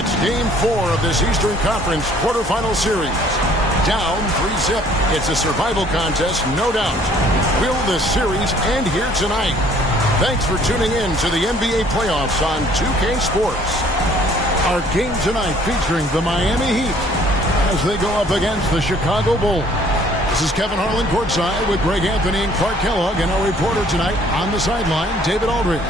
It's Game 4 of this Eastern Conference quarterfinal series. Down 3-zip. It's a survival contest, no doubt. Will this series end here tonight? Thanks for tuning in to the NBA playoffs on 2K Sports. Our game tonight featuring the Miami Heat as they go up against the Chicago Bulls. This is Kevin Harlan courtside with Greg Anthony and Clark Kellogg, and our reporter tonight on the sideline, David Aldridge.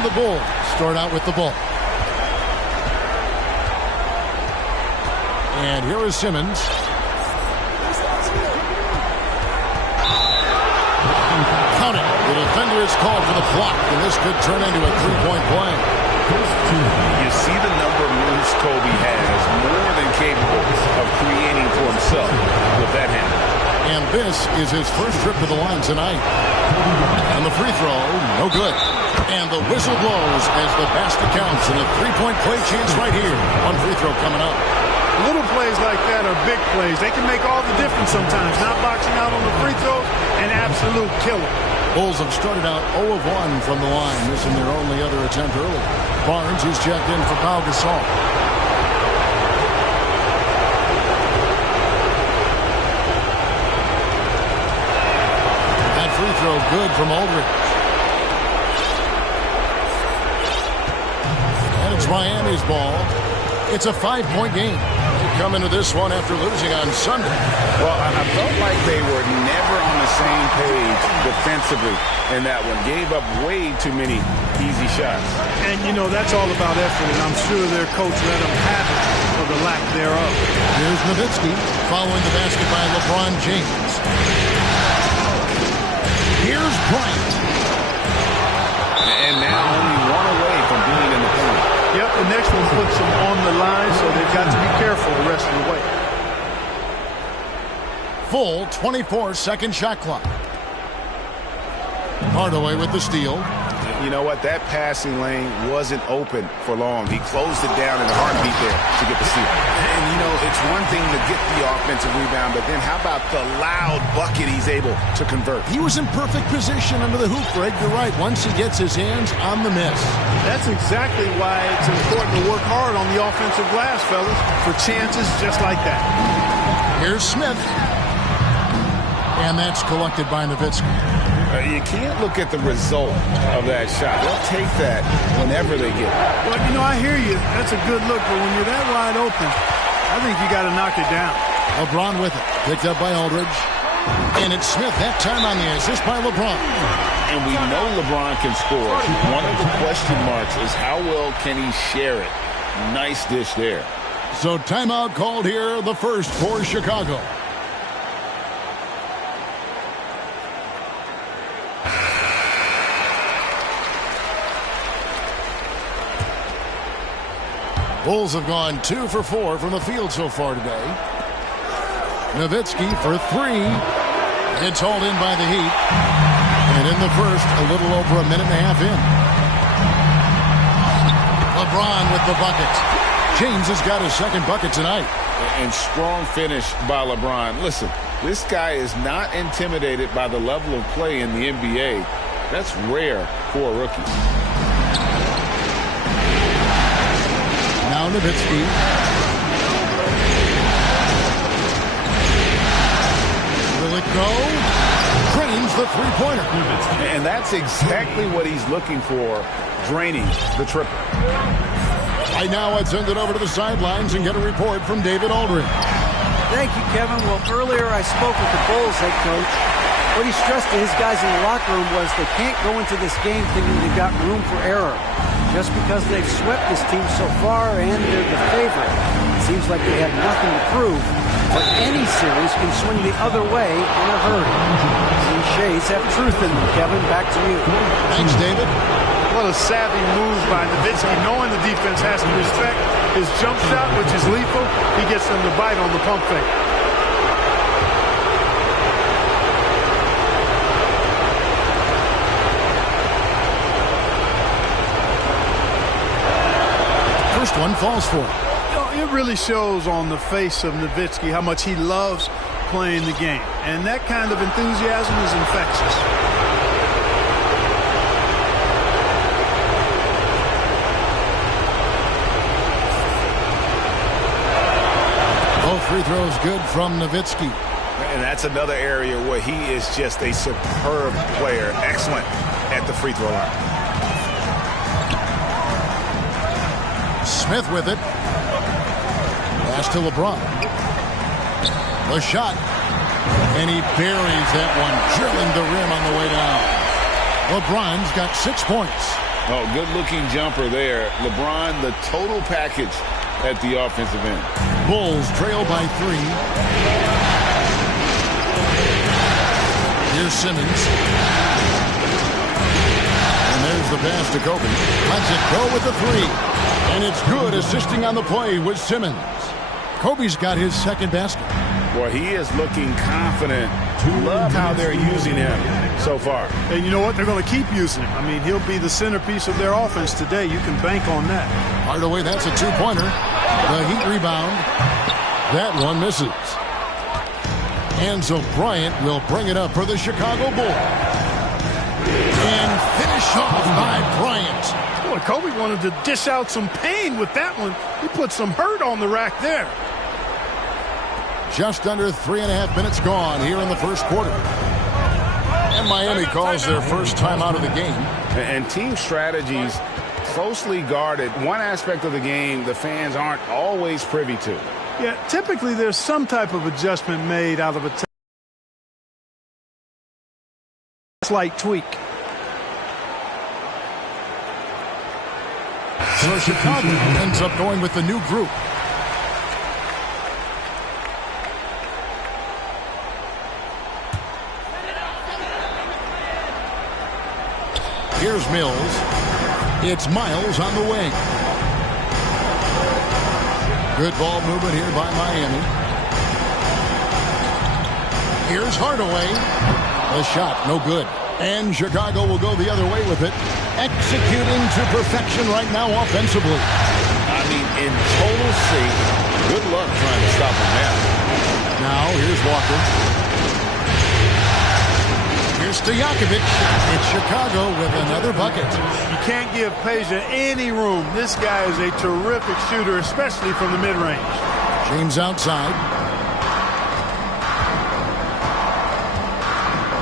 The Bulls start out with the ball. And here is Simmons. Count it. The defender is called for the block, and this could turn into a three-point play. You see the number of moves Kobe has, more than capable of creating for himself with that hand. And this is his first trip to the line tonight. And the free throw, no good. And the whistle blows as the basket counts, and a three-point play chance right here. One free throw coming up. Little plays like that are big plays. They can make all the difference sometimes. Not boxing out on the free throws, an absolute killer. Bulls have started out 0 of 1 from the line, missing their only other attempt early. Barnes is checked in for Pau Gasol. That free throw good from Aldridge. It's Miami's ball. It's a 5-point game to come into this one after losing on Sunday. Well, I felt like they were never on the same page defensively in that one. Gave up way too many easy shots. And, you know, that's all about effort, and I'm sure their coach let them have it for the lack thereof. Here's Nowitzki following the basket by LeBron James. Here's Bryant. And now only one away from being in the corner. Yep, the next one puts them on the line, so they've got to be careful the rest of the way. Full 24-second shot clock. Hardaway with the steal. You know what? That passing lane wasn't open for long. He closed it down in a heartbeat there to get the steal. And, you know, it's one thing to get the offensive rebound, but then how about the loud bucket he's able to convert? He was in perfect position under the hoop, Greg. You're right. Once he gets his hands on the miss. That's exactly why it's important to work hard on the offensive glass, fellas, for chances just like that. Here's Smith. And that's collected by Nowitzki. You can't look at the result of that shot. They'll take that whenever they get it. Well, you know, I hear you. That's a good look, but when you're that wide open, I think you got to knock it down. LeBron with it. Picked up by Aldridge. And it's Smith that time on the assist by LeBron. And we know LeBron can score. One of the question marks is how well can he share it. Nice dish there. So timeout called here, the first for Chicago. Bulls have gone 2 for 4 from the field so far today. Nowitzki for 3. It's hauled in by the Heat. And in the first, a little over a minute and a half in. LeBron with the bucket. James has got his second bucket tonight. And strong finish by LeBron. Listen, this guy is not intimidated by the level of play in the NBA. That's rare for a rookie. Now Nowitzki. Will it go? Drains the three-pointer. And that's exactly what he's looking for, draining the triple. Right now, I'd send it over to the sidelines and get a report from David Aldridge. Thank you, Kevin. Well, earlier I spoke with the Bulls head coach. What he stressed to his guys in the locker room was they can't go into this game thinking they've got room for error. Just because they've swept this team so far and they're the favorite, it seems like they have nothing to prove. But any series can swing the other way in a hurry. Cliches have truth in them. Kevin, back to you. Thanks, David. What a savvy move by Nowitzki, knowing the defense has to respect his jump shot, which is lethal. He gets them to bite on the pump fake. First one falls for him. It really shows on the face of Nowitzki how much he loves playing the game. And that kind of enthusiasm is infectious. Both free throws good from Nowitzki. And that's another area where he is just a superb player. Excellent at the free throw line. Smith with it. Pass to LeBron. The shot. And he buries that one, drilling the rim on the way down. LeBron's got 6 points. Oh, good-looking jumper there. LeBron, the total package at the offensive end. Bulls trail by 3. Here's Simmons. And there's the pass to Kobe. Lets it go with the 3. And it's good, assisting on the play with Simmons. Kobe's got his second basket. Boy, he is looking confident. Love how they're using him so far. And you know what? They're going to keep using him. I mean, he'll be the centerpiece of their offense today. You can bank on that. Hardaway, that's a 2-pointer. The Heat rebound. That one misses. And so Bryant will bring it up for the Chicago Bulls. And finish off by Bryant. Boy, Kobe wanted to dish out some pain with that one. He put some hurt on the rack there. Just under 3.5 minutes gone here in the first quarter. And Miami calls their first time out of the game. And team strategies closely guarded. One aspect of the game the fans aren't always privy to. Yeah, typically there's some type of adjustment made out of a slight tweak. So Chicago ends up going with the new group. Here's Mills. It's Miles on the wing. Good ball movement here by Miami. Here's Hardaway. The shot, no good. And Chicago will go the other way with it. Executing to perfection right now offensively. I mean, in total sync. Good luck trying to stop him now. Now, here's Walker. Here's Stojakovic. It's Chicago with another bucket. You can't give Peja any room. This guy is a terrific shooter, especially from the mid-range. James outside.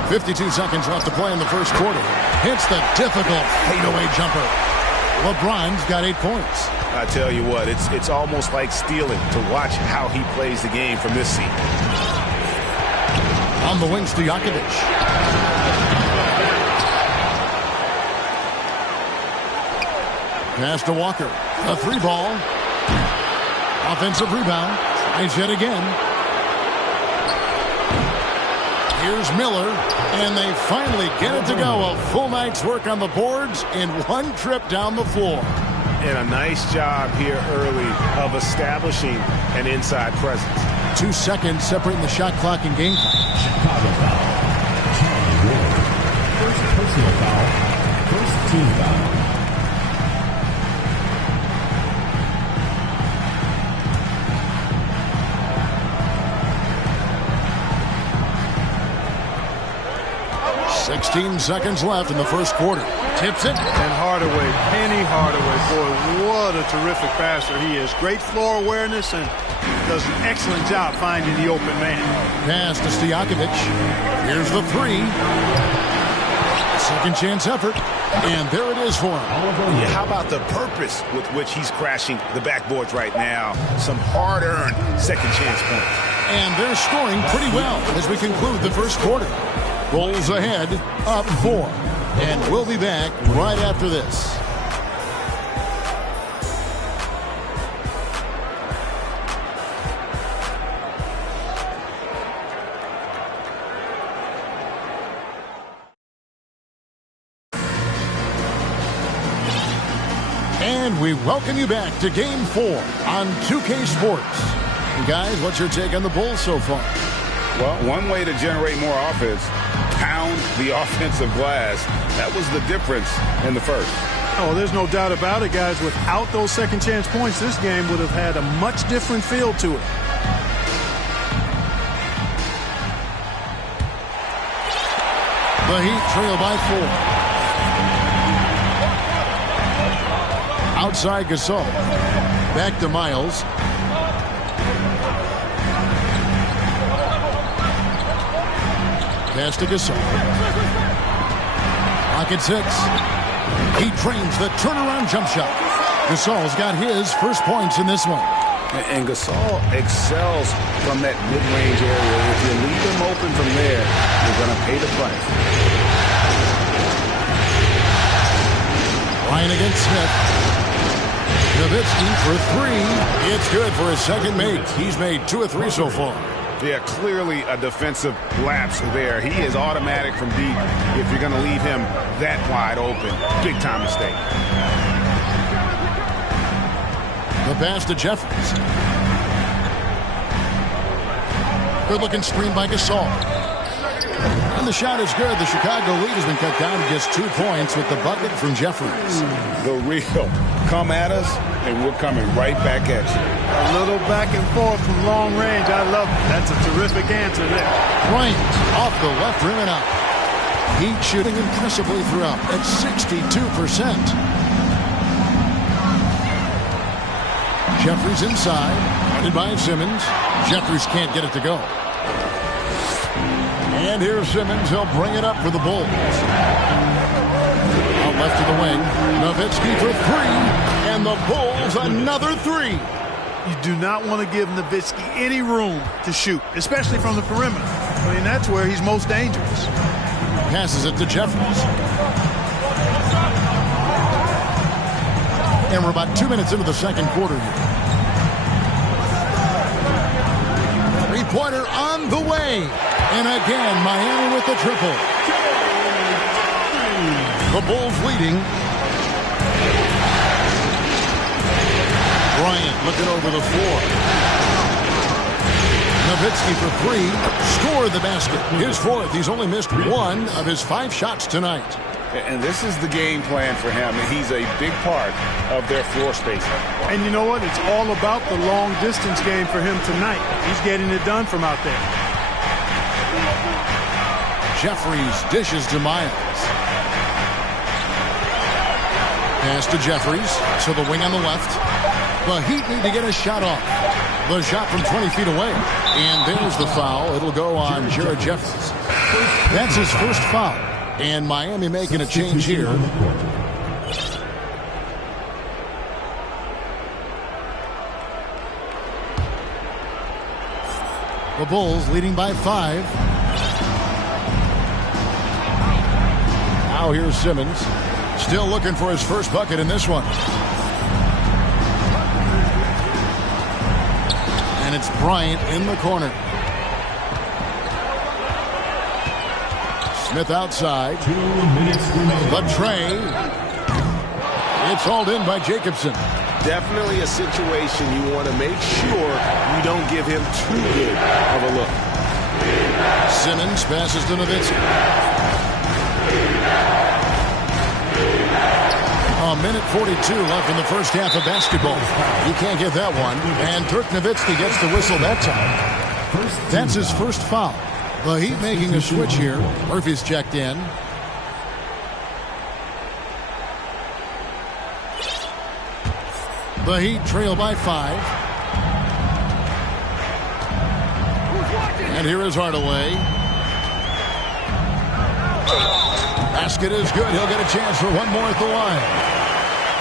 52 seconds left to play in the first quarter. Hits the difficult fadeaway jumper. LeBron's got 8 points. I tell you what, it's almost like stealing to watch how he plays the game from this seat. On the wing, Stojakovic. Pass to Walker. A 3-ball. Offensive rebound. Tries yet again. Here's Miller, and they finally get it to go. A full night's work on the boards in one trip down the floor. And a nice job here early of establishing an inside presence. 2 seconds separating the shot clock and game time. Chicago foul. John Ward. First personal foul. First team foul. $16 seconds left in the first quarter. Tips it. And Hardaway, Penny Hardaway, boy, what a terrific passer he is. Great floor awareness and does an excellent job finding the open man. Pass to Stojakovic. Here's the 3. Second chance effort. And there it is for him. Yeah, how about the purpose with which he's crashing the backboards right now? Some hard-earned second chance points. And they're scoring pretty well as we conclude the first quarter. Bulls ahead, up 4. And we'll be back right after this. And we welcome you back to Game 4 on 2K Sports. And guys, what's your take on the Bulls so far? Well, one way to generate more offense, pound the offensive glass. That was the difference in the first. Oh, there's no doubt about it, guys. Without those second chance points, this game would have had a much different feel to it. The Heat trail by 4. Outside Gasol. Back to Miles. Pass to Gasol. Pocket 6. He trains the turnaround jump shot. Gasol's got his first points in this one. And Gasol excels from that mid-range area. If you leave him open from there, you're going to pay the price. Ryan against Smith. Nowitzki for 3. It's good for his second make. He's made 2 of 3 so far. Yeah, clearly a defensive lapse there. He is automatic from deep if you're going to leave him that wide open. Big time mistake. The pass to Jeffries. Good looking screen by Gasol. And the shot is good. The Chicago lead has been cut down to just 2 points with the bucket from Jeffries. The real come at us, and we're coming right back at you. A little back and forth from long range. I love it. That's a terrific answer there. Bryant off the left rim and out. Heat shooting impressively throughout at 62%. Jeffries inside. Guarded by Simmons. Jeffries can't get it to go. And here's Simmons. He'll bring it up for the Bulls. Out left to the wing. Nowitzki for 3. And the Bulls another 3. You do not want to give Nowitzki any room to shoot, especially from the perimeter. I mean, that's where he's most dangerous. Passes it to Jeffries. And we're about 2 minutes into the second quarter here. Three-pointer on the way. And again, Miami with the triple. The Bulls leading. Bryant looking over the floor. Nowitzki for 3. Scored the basket. His 4th. He's only missed 1 of his 5 shots tonight. And this is the game plan for him. And he's a big part of their floor spacing. And you know what? It's all about the long distance game for him tonight. He's getting it done from out there. Jeffries dishes to Miles. Pass to Jeffries. So the wing on the left. The Heat need to get a shot off. The shot from 20 feet away. And there's the foul. It'll go on Jared Jeffries. That's his first foul. And Miami making a change here. The Bulls leading by 5. Now here's Simmons. Still looking for his first bucket in this one. And it's Bryant in the corner. Smith outside. 2 minutes remaining. The tray. It's hauled in by Jacobson. Definitely a situation you want to make sure you don't give him too good of a look. Simmons passes to Nowitzki. A minute 42 left in the first half of basketball. You can't get that one. And Dirk Nowitzki gets the whistle that time. That's his first foul. The Heat making a switch here. Murphy's checked in. The Heat trail by 5. And here is Hardaway. Basket is good. He'll get a chance for one more at the line.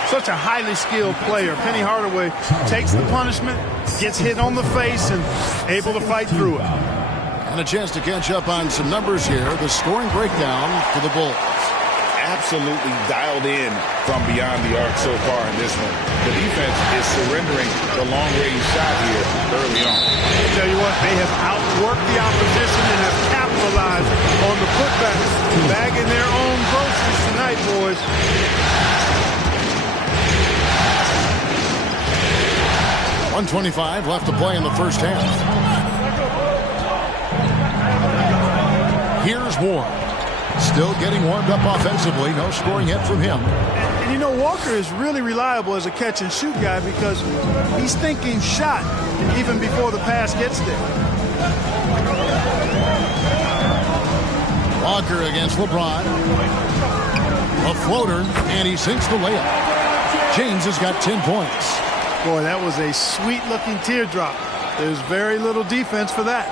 Such a highly skilled player. Penny Hardaway takes the punishment, gets hit on the face, and able to fight through it. And a chance to catch up on some numbers here. The scoring breakdown for the Bulls. Absolutely dialed in from beyond the arc so far in this one. The defense is surrendering the long-range shot here early on. I tell you what, they have outworked the opposition and have capitalized on the putbacks. Bagging their own groceries tonight, boys. 1:25 left to play in the first half. Here's Ward. Still getting warmed up offensively. No scoring yet from him. And you know, Walker is really reliable as a catch-and-shoot guy because he's thinking shot even before the pass gets there. Walker against LeBron. A floater, and he sinks the layup. James has got 10 points. Boy, that was a sweet-looking teardrop. There's very little defense for that.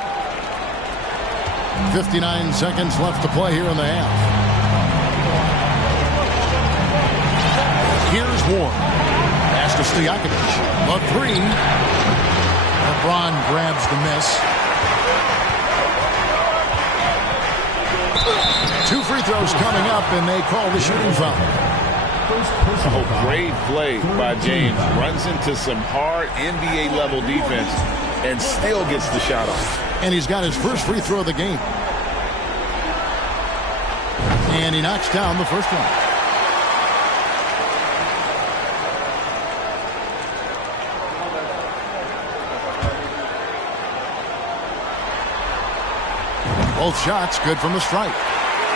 59 seconds left to play here in the half. Here's Ward. Pass to Stojakovic. A three. LeBron grabs the miss. 2 free throws coming up, and they call the shooting foul. Oh, great play by James. Runs into some hard NBA-level defense and still gets the shot off. And he's got his first free throw of the game. And he knocks down the first one. Both shots good from the stripe.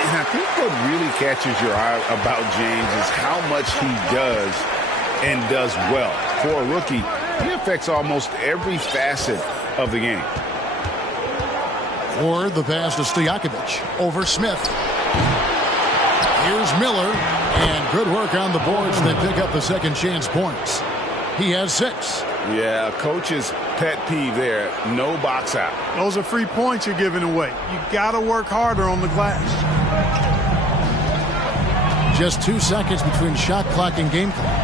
And I think what really catches your eye about James is how much he does and does well. For a rookie, he affects almost every facet of the game. Or the pass to Stojakovic over Smith. Here's Miller, and good work on the boards that pick up the second chance points. He has 6. Yeah, coach's pet peeve there, no box out. Those are free points you're giving away. You got to work harder on the glass. Just 2 seconds between shot clock and game clock.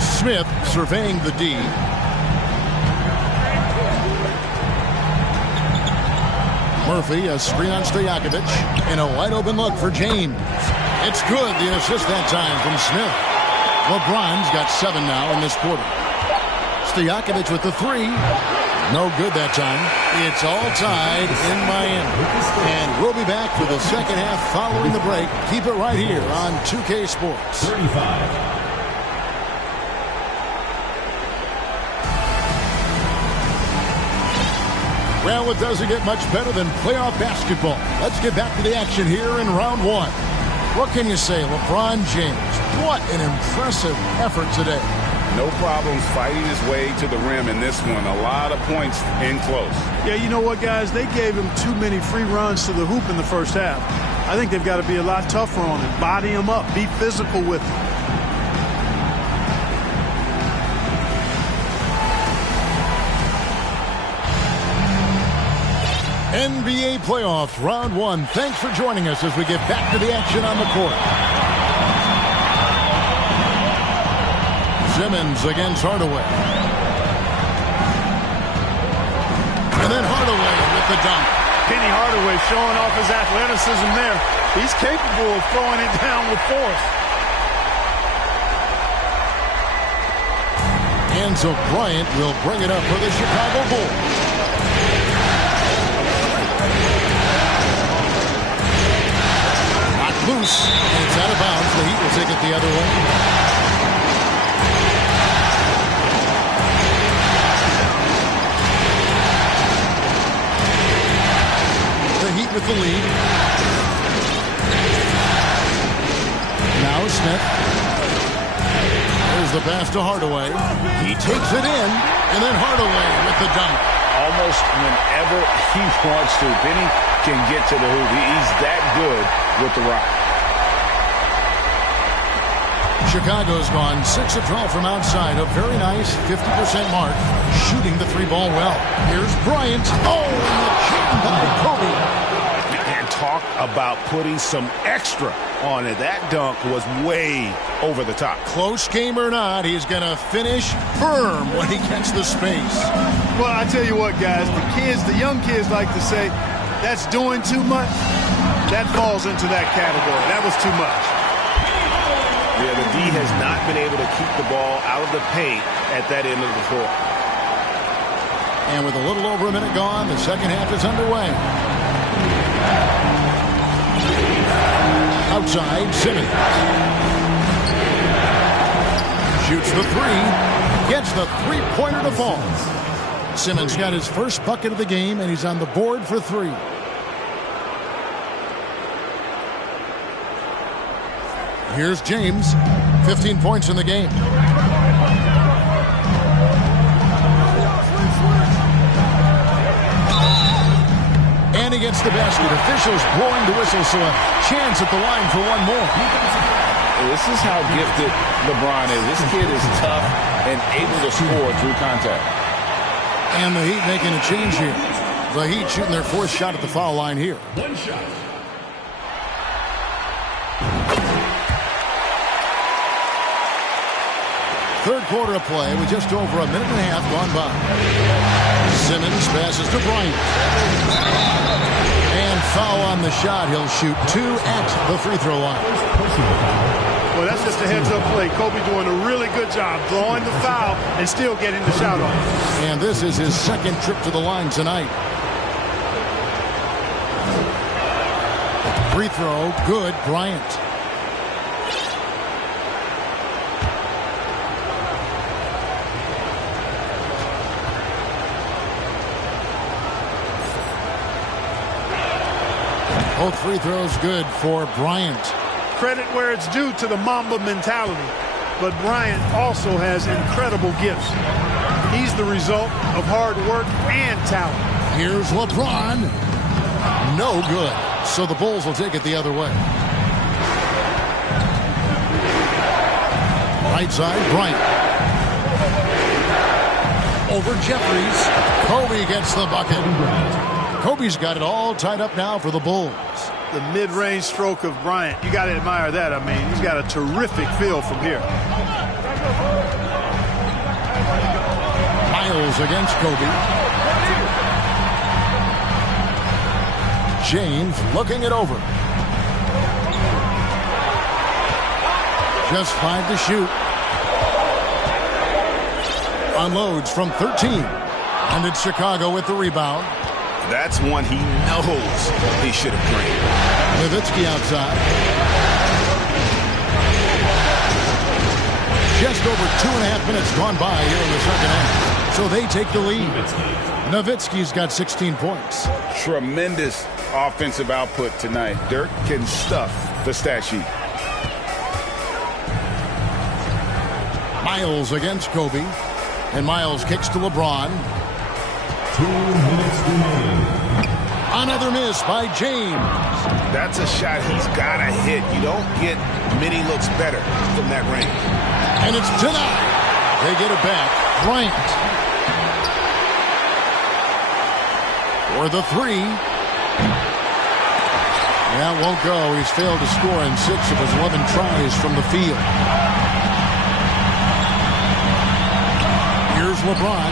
Smith surveying the D. Murphy, a screen on Stojakovic, and a wide open look for James. It's good, the assist that time from Smith. LeBron's got 7 now in this quarter. Stojakovic with the 3. No good that time. It's all tied in Miami. And we'll be back for the second half following the break. Keep it right here on 2K Sports. 35. Well, it doesn't get much better than playoff basketball. Let's get back to the action here in round 1. What can you say, LeBron James? What an impressive effort today. No problems fighting his way to the rim in this one. A lot of points in close. Yeah, you know what, guys? They gave him too many free runs to the hoop in the first half. I think they've got to be a lot tougher on him. Body him up. Be physical with him. NBA playoffs, round 1. Thanks for joining us as we get back to the action on the court. Simmons against Hardaway. And then Hardaway with the dunk. Penny Hardaway showing off his athleticism there. He's capable of throwing it down with force. And so Bryant will bring it up for the Chicago Bulls. Loose, and it's out of bounds. The Heat will take it the other way. The Heat with the lead. Now Smith. There's the pass to Hardaway. He takes it in, and then Hardaway with the dunk. Almost whenever he wants to, Benny can get to the hoop. He's that good with the rock. Chicago's gone 6 of 12 from outside. A very nice 50% mark. Shooting the 3-ball well. Here's Bryant. Oh, and the jam by Kobe. And talk about putting some extra on it. That dunk was way over the top. Close game or not, he's going to finish firm when he gets the space. Well, I tell you what, guys, the young kids like to say, that's doing too much. That falls into that category. That was too much. Yeah, the D has not been able to keep the ball out of the paint at that end of the floor. And with a little over a minute gone, the second half is underway. Outside, Simmons. Shoots the three. Gets the three-pointer to fall. Simmons got his first bucket of the game, and he's on the board for three. Here's James. 15 points in the game. And he gets the basket. Officials blowing the whistle, so a chance at the line for one more. This is how gifted LeBron is. This kid is tough and able to score through contact. And the Heat making a change here. The Heat shooting their fourth shot at the foul line here. One shot. Third quarter of play with just over a minute and a half gone by. Simmons passes to Bryant. And foul on the shot. He'll shoot two at the free throw line. Well, that's just a heads-up play. Kobe doing a really good job drawing the foul and still getting the shot off. And this is his second trip to the line tonight. Free throw, good, Bryant. Both free throws good for Bryant. Credit where it's due to the Mamba mentality. But Bryant also has incredible gifts. He's the result of hard work and talent. Here's LeBron. No good. So the Bulls will take it the other way. Right side, Bryant. Over Jeffries. Kobe gets the bucket. Kobe's got it all tied up now for the Bulls. The mid-range stroke of Bryant, you got to admire that. I mean, he's got a terrific feel from here. Miles against Kobe. James looking it over. Just 5 to shoot. Unloads from 13. And it's Chicago with the rebound. That's one he knows he should have drained. Nowitzki outside. Just over 2.5 minutes gone by here in the second half. So they take the lead. Nowitzki's got 16 points. Tremendous offensive output tonight. Dirk can stuff the stat sheet. Miles against Kobe. And Miles kicks to LeBron. 2 minutes remaining. Another miss by James. That's a shot he's got to hit. You don't get many looks better from that range. And it's denied. They get it back. Bryant. For the three. Yeah, won't go. He's failed to score in 6 of his 11 tries from the field. Here's LeBron.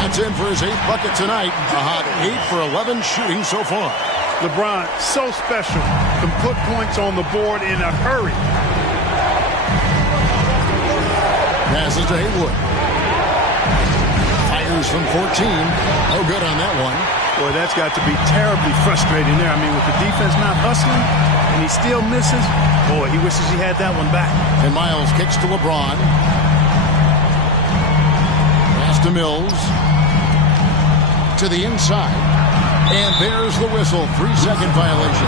That's in for his 8th bucket tonight. A hot 8 for 11 shooting so far. LeBron, so special. Can put points on the board in a hurry. Passes to Haywood. Fires from 14. No good on that one. Boy, that's got to be terribly frustrating there. I mean, with the defense not hustling and he still misses, boy, he wishes he had that one back. And Miles kicks to LeBron. Pass to Mills. To the inside. And there's the whistle. 3-second violation.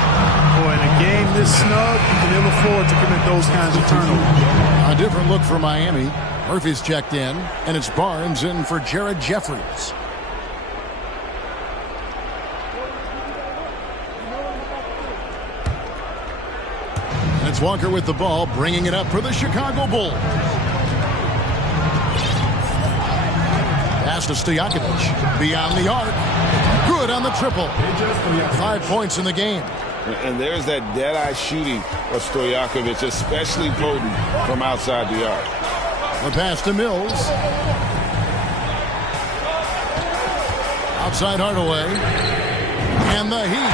Boy, in a game this snug, you can ill afford to commit those kinds of turnovers. A different look for Miami. Murphy's checked in, and it's Barnes in for Jared Jeffries. And it's Walker with the ball, bringing it up for the Chicago Bulls. Pass to Stojakovic. Beyond the arc. Good on the triple. 5 points in the game. And there's that dead-eye shooting of Stojakovic, especially potent from outside the arc. The pass to Mills. Outside Hardaway. And the Heat,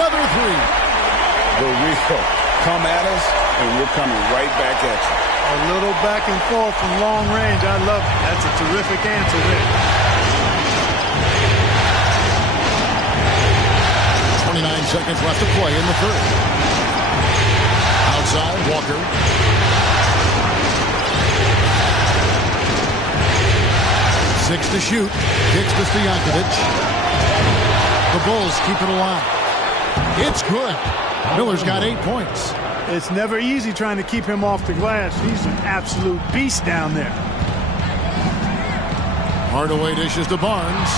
another three. The real come at us, and we're coming right back at you. A little back and forth from long range. I love it. That's a terrific answer there. 29 seconds left to play in the third. Outside, Walker. 6 to shoot. Kicks to Stojakovic. The Bulls keep it alive. It's good. Miller's got 8 points. It's never easy trying to keep him off the glass. He's an absolute beast down there. Hardaway dishes to Barnes.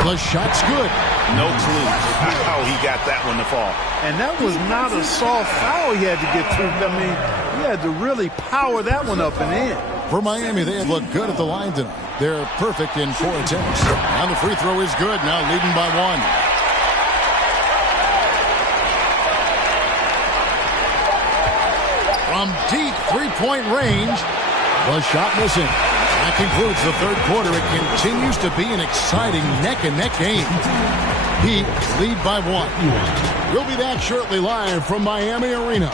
The shot's good. No clue how he got that one to fall. And that was not a soft foul he had to get through. I mean, he had to really power that one up and in. For Miami, they have looked good at the line tonight. They're perfect in 4 attempts. And the free throw is good, now leading by 1. From deep three-point range, the shot missing. That concludes the third quarter. It continues to be an exciting neck-and-neck game. Heat lead by 1. We'll be back shortly live from Miami Arena.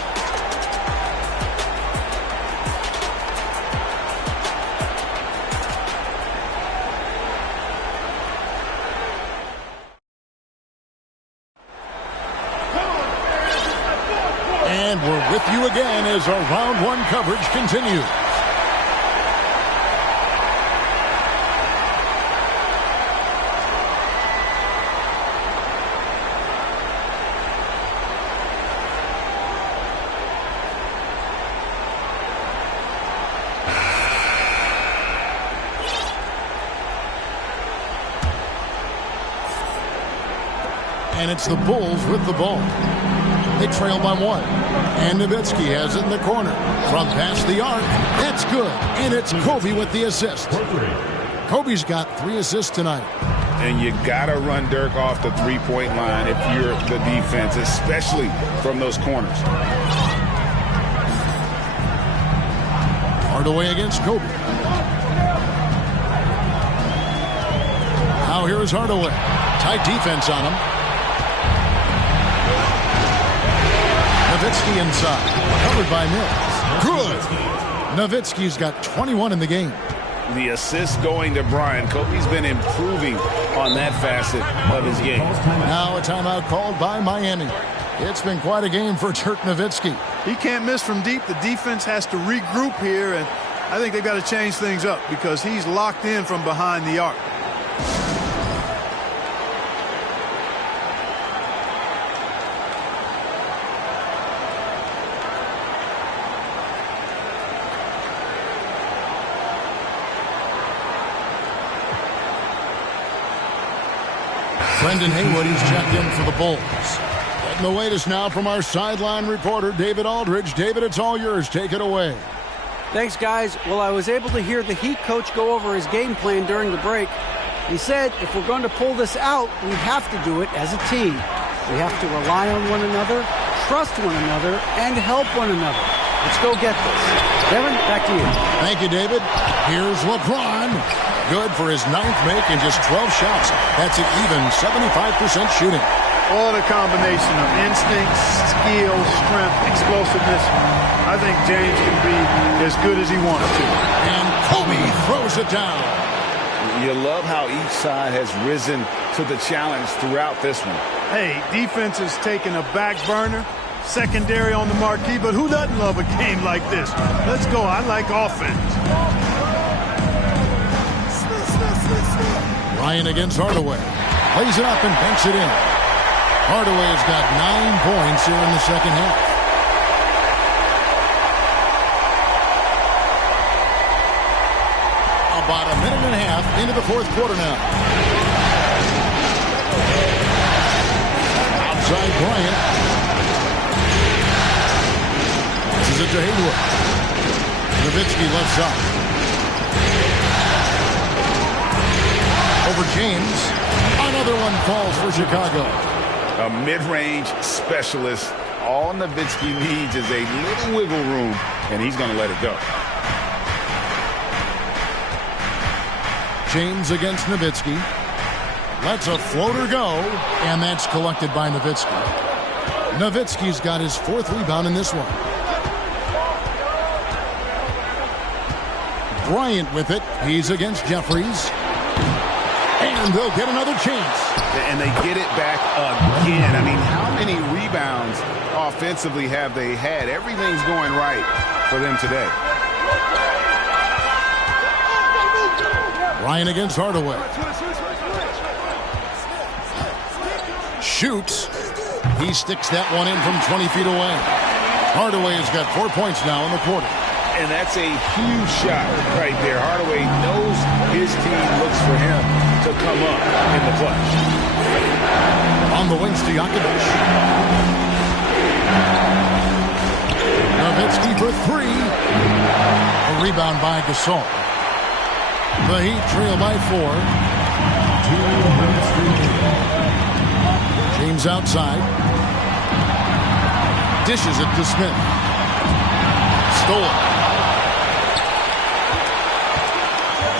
And we're with you again as our round 1 coverage continues. And it's the Bulls with the ball. They trail by 1. And Nowitzki has it in the corner. From past the arc. That's good. And it's Kobe with the assist. Kobe's got 3 assists tonight. And you got to run Dirk off the three-point line if you're the defense, especially from those corners. Hardaway against Kobe. Now here is Hardaway. Tight defense on him. Nowitzki inside. Covered by Mills. Good. Nowitzki's got 21 in the game. The assist going to Bryant. Kobe's been improving on that facet of his game. Now a timeout called by Miami. It's been quite a game for Dirk Nowitzki. He can't miss from deep. The defense has to regroup here, and I think they've got to change things up because he's locked in from behind the arc. Brendan Haywood, he's checked in for the Bulls. Getting the latest now from our sideline reporter, David Aldridge. David, it's all yours. Take it away. Thanks, guys. Well, I was able to hear the Heat coach go over his game plan during the break. He said if we're going to pull this out, we have to do it as a team. We have to rely on one another, trust one another, and help one another. Let's go get this. Kevin, back to you. Thank you, David. Here's LeBron. Good for his 9th make and just 12 shots. That's an even 75% shooting. What a combination of instinct, skill, strength, explosiveness. I think James can be as good as he wants to. And Kobe throws it down. You love how each side has risen to the challenge throughout this one. Hey, defense is taking a back burner, secondary on the marquee, but who doesn't love a game like this? Let's go. I like offense. Ryan against Hardaway. Plays it up and banks it in. Hardaway has got 9 points here in the second half. About a minute and a half into the fourth quarter now. Outside Bryant. This is it to Haywood. Nowitzki left side. Over James. Another one falls for Chicago. A mid-range specialist. All Nowitzki needs is a little wiggle room, and he's going to let it go. James against Nowitzki. Lets a floater go, and that's collected by Nowitzki. Nowitzki's got his 4th rebound in this one. Bryant with it. He's against Jeffries. And they'll get another chance. And they get it back again. I mean, how many rebounds offensively have they had? Everything's going right for them today. Ryan against Hardaway. Shoots. He sticks that one in from 20 feet away. Hardaway has got 4 points now in the quarter. And that's a huge shot right there. Hardaway knows his team looks for him to come up in the clutch. On the wing, Stojakovic. Nowitzki for three. A rebound by Gasol. The Heat trail by 4. James outside. Dishes it to Smith. Stolen.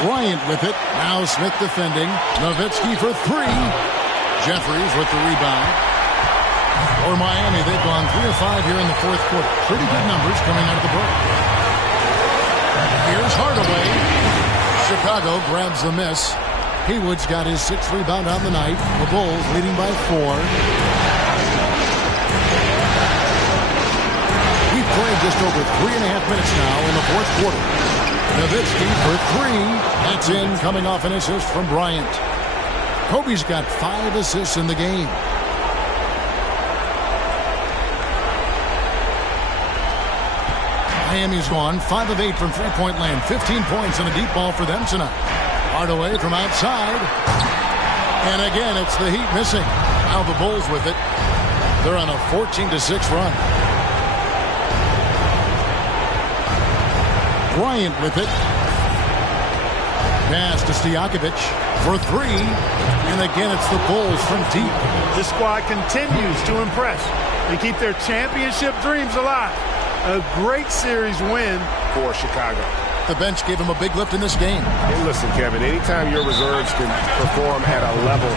Bryant with it. Now Smith defending. Nowitzki for three. Jeffries with the rebound. For Miami, they've gone 3 of 5 here in the fourth quarter. Pretty good numbers coming out of the break. Here's Hardaway. Chicago grabs the miss. Haywood's got his 6th rebound on the night. The Bulls leading by 4. We've played just over 3.5 minutes now in the fourth quarter. Nowitzki for 3. That's in, coming off an assist from Bryant. Kobe's got 5 assists in the game. Miami's gone 5 of 8 from three-point land. 15 points and a deep ball for them tonight. Hardaway from outside. And again, it's the Heat missing. Now the Bulls with it. They're on a 14-6 run. Bryant with it. Pass to Stojakovic for 3. And again, it's the Bulls from deep. This squad continues to impress. They keep their championship dreams alive. A great series win for Chicago. The bench gave him a big lift in this game. Hey, listen, Kevin, anytime your reserves can perform at a level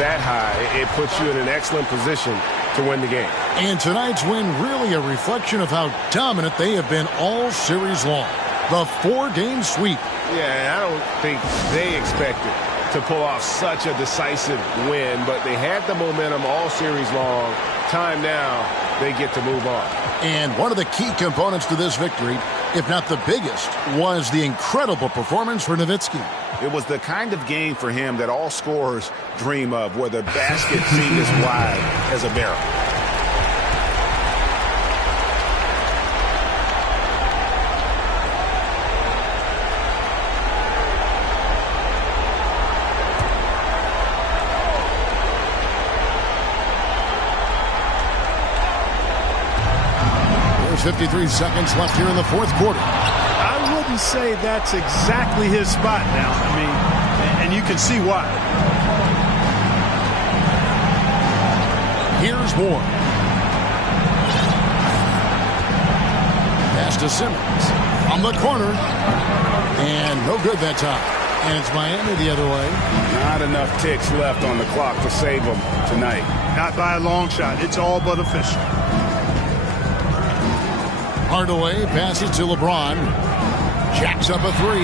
that high, it puts you in an excellent position to win the game. And tonight's win really a reflection of how dominant they have been all series long. The 4-game sweep. Yeah, I don't think they expected to pull off such a decisive win, but they had the momentum all series long. Time now, they get to move on. And one of the key components to this victory, if not the biggest, was the incredible performance for Nowitzki. It was the kind of game for him that all scorers dream of, where the basket seemed as wide as a barrel. There's 53 seconds left here in the fourth quarter. I wouldn't say that's exactly his spot now. I mean, and you can see why. Here's Ward. Pass to Simmons. From the corner. And no good that time. And it's Miami the other way. Not enough ticks left on the clock to save them tonight. Not by a long shot. It's all but official. Hardaway passes to LeBron. Jacks up a 3.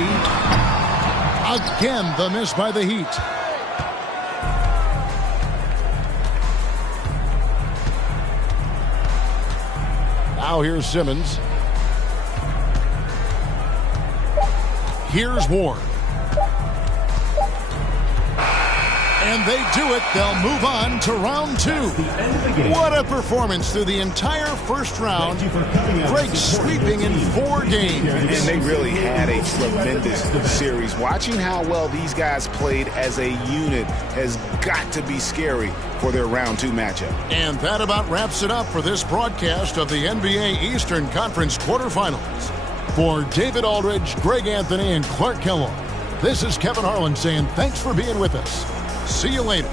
Again, the miss by the Heat. Now here's Simmons. Here's Ward. And they do it. They'll move on to round 2. What a performance through the entire first round. Great sweeping in 4 games. And they really had a tremendous series. Watching how well these guys played as a unit has got to be scary for their round 2 matchup. And that about wraps it up for this broadcast of the NBA Eastern Conference quarterfinals. For David Aldridge, Greg Anthony, and Clark Kellogg, this is Kevin Harlan saying thanks for being with us. See you later.